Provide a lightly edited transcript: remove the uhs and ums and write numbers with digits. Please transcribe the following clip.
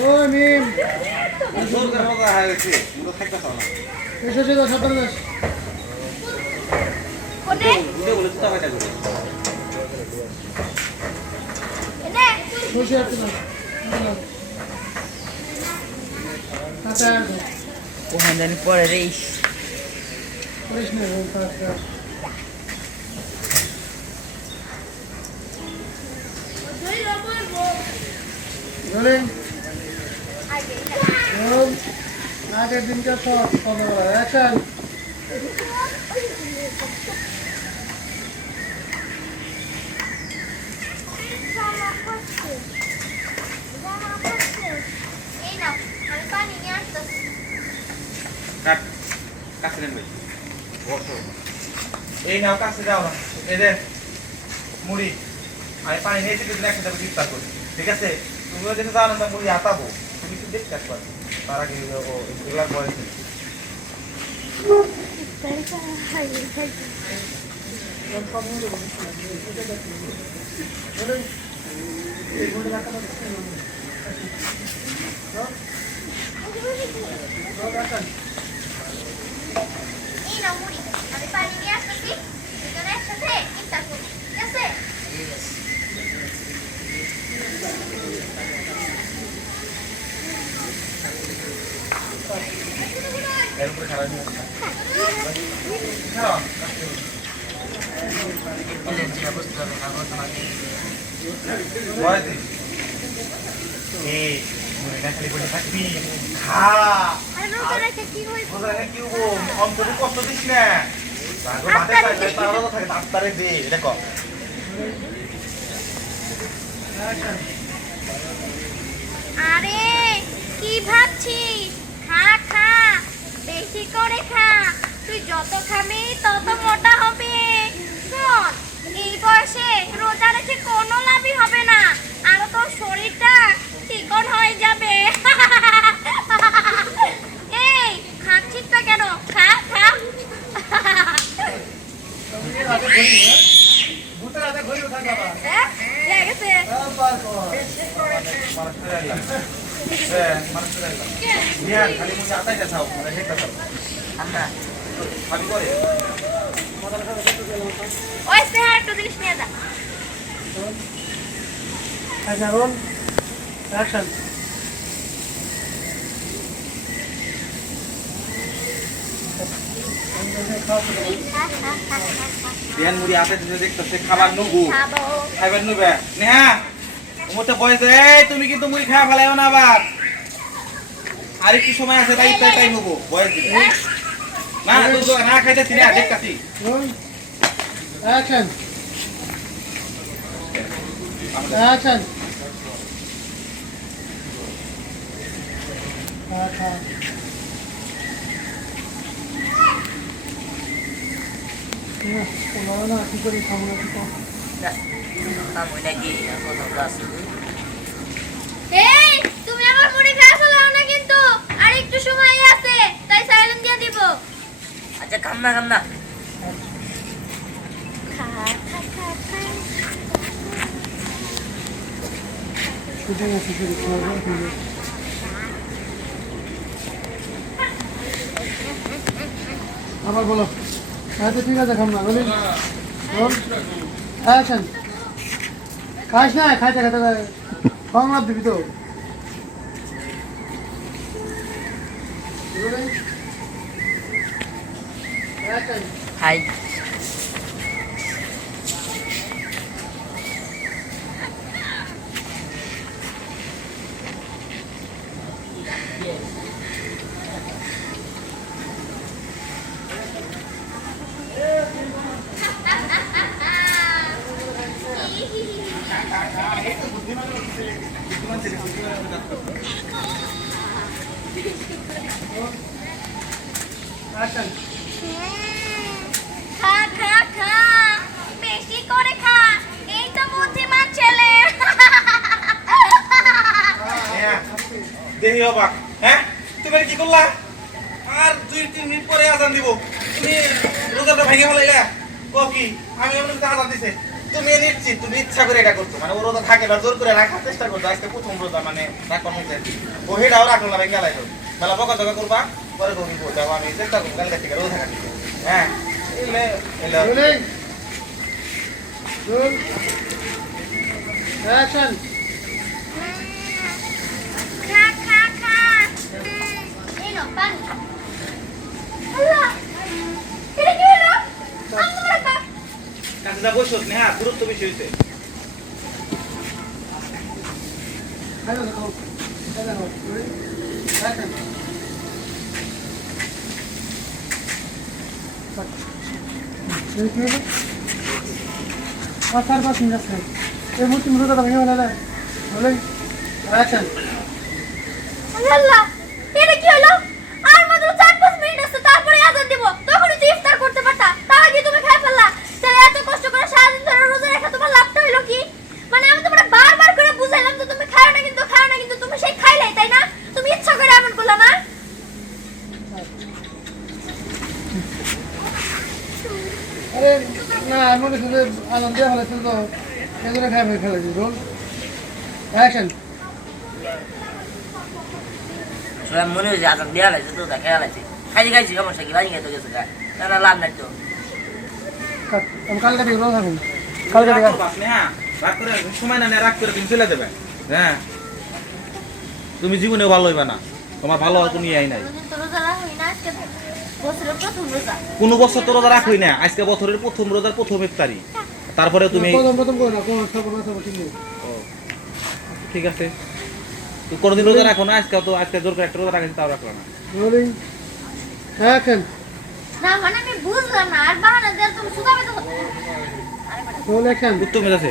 ওই মিম জোর করে রোজা হয়ে গেছে কিন্তু থাকতে পারো না এসে এসে দাও সাবধানে যাস কোনে উঠে বলে তো টাকা করে এনে বসে আছে না আচ্ছা ওখান জানি পরে রে করিস না দুই রকমের বউ ধরে আগে আগের দিনকার পর অ্যাকশন এই নাও আমি পানি নিয়ে আসতেছি কাট কাছে নেন ভাই বসো এই নাও কাছে যাও না এই যে মুড়ি আমি পানি নিয়ে এসে দিলে একসাথে ইফতার করি ঠিক আছে তুমিও যেন জানো না মুড়ি আতাবো তুমি একটু দেখতে একবার তার আগে এগুলার বয়স নেই এই নাও মুড়ি আমি পানি নিয়ে আসতেছি দুজনে একসাথে ইফতার করি ঠিক আছে এর উপরে খারাপ নিয়ে খারাপ বয়স নেই এই মুড়িটা খালি বসে থাকবি খা আর রোজা রেখে কি হইব বোঝা কি হবো অন্তরে কষ্ট দিস না তারপর মাঠে যাই তারও তো থাকে ডাক্তারে দে দেখো আরে কি ভাবছিস খা খা বেশি করে খা তুই যত খাবি তত মোটা হবে শোন এই বয়সে রোজা রেখে কোনো লাভই হবে না আরো তোর শরীরটা চিকন হয়ে যাবে এই খাচ্ছিস না কেন খা খা হ্যাঁ, হয়ে গেছে। খালি মুখে আতাই চাও মানে হেঁটে চাও খালি করে ওই স্নেহা একটা জিনিস নিয়ে যা আচ্ছা রোল অ্যাকশন বিহান মুড়ি আছে দেখতেছে খাবার নুগু খাবো খাইবার নুবে নেহা মোটা বয়স এই তুমি কিন্তু মুড়ি খাওয়া ফেলাইও না আবার আর একটু সময় আছে তাই তাই টাইম হবো বয়স দিবে না তো না খাইতেছি না দেখতাছি রোল অ্যাকশন অ্যাকশন আচ্ছা না কি করে খাবো না কি করবো আমি নাকি এই তুমি আমার মুড়ি খাওয়া ফেলাও না কিন্তু আর একটু সময় আছে তাই সাইলেন্ট দিয়ে দিব আচ্ছা কান্না কান্না খা খা খা খা শুটিং আছে শুধু খাওয়া আবার বলো আচ্ছা ঠিক আছে খাম না বলি রোল অ্যাকশন খাইস না খাইতে খাইতে কম লাভ দিবি তো অ্যাকশন হাই অ্যাকশন খা খা খা বেশি করে খা এই তো বুদ্ধিমান ছেলে দেহি অবাক হ্যাঁ তুমি কি করলা আর 2-3 মিনিট পরে আজান দিব তুমি রোজাটা ভেঙে ফেলাইলা ও কি আমি এমন আজান দিছে তুমি নিশ্চিত তুমি ইচ্ছা করে এটা করছো মানে ও রোজা থাকে না জোর করে রাখার চেষ্টা করছো আজকে প্রথম রোজা মানে রাখবার হয়েছে ও হেটাও রাখলো না ভাই গেলাই তো বেলা বকা জকা করবা পরে তুমি বোঝাবো আমি চেষ্টা করবো কালকে থেকে রোজা থাকার হ্যাঁ এলে এলে রোলিং রোল অ্যাকশন খা খা খা এই নাও পানি আল্লাহ এটা কি হলো আম্মু রাখা কাছে যা বসো হ্যাঁ গুরুত্ব বেশি হয়েছে হ্যালো হ্যালো অ্যাকশন কি হলো আর 4-5 মিনিট আছে এই মুহূর্তে মুরুদাটা ভেঙে ফেলা যায় রোলিং অ্যাকশন আল্লাহ এটা কি হলো আর মাত্র 4-5 মিনিট আছে তারপরে আজান দিব তখনই তো ইফতার করতে পারতা তার আগে তুমি খেয়ে ফেললা তাহলে এত কষ্ট করে সারাদিন ধরে রোজা রাখা তোমার লাভটা হলো কি মানে আমি তোমাকে বারবার করে বুঝাইলাম যে তুমি খাও না কিন্তু তুমি সেই খাইলাই তাই না তুমি ইচ্ছা করে এমন করলা না আরে না আমি মনে করছি যে আনন্দ দিয়ে ফেলেছিল তো এগুলো খাই ফেলেছি রোল অ্যাকশন আসলে মনে হয়েছে আজান দেওয়া লাগছে তো খেয়া লাগছে খাইছি সমস্যা কি বাড়ি খেতে গেছে না না লাভ নাই তো আমি কালকে থেকে রোল থাকুন কালকে থেকে হ্যাঁ রাগ করে সময় না নিয়ে রাগ করে তুমি চলে যাবে হ্যাঁ তুমি জীবনেও ভালো হইবে না তোমার ভালো হওয়ার কোনো ইয়েই নাই কোনদিন তো রোজা রাখি না আজকে বছরের প্রথম রোজা কোনো বছর তো রোজা রাখোই না আজকে বছরের প্রথম রোজার প্রথম ইফতারি তারপরে তুমি প্রথম করে না কোন সব ঠিক নেই ও, ঠিক আছে তুই কোনোদিন রোজা রাখো না আজকে জোর করে একটা রোজা রাখেন তাও রাখলো না রোলিং অ্যাকশন না মানে আমি বুঝলাম না আর বাহানা দিয়ে তুমি শুধাবে তো রোল অ্যাকশন উত্তম আছে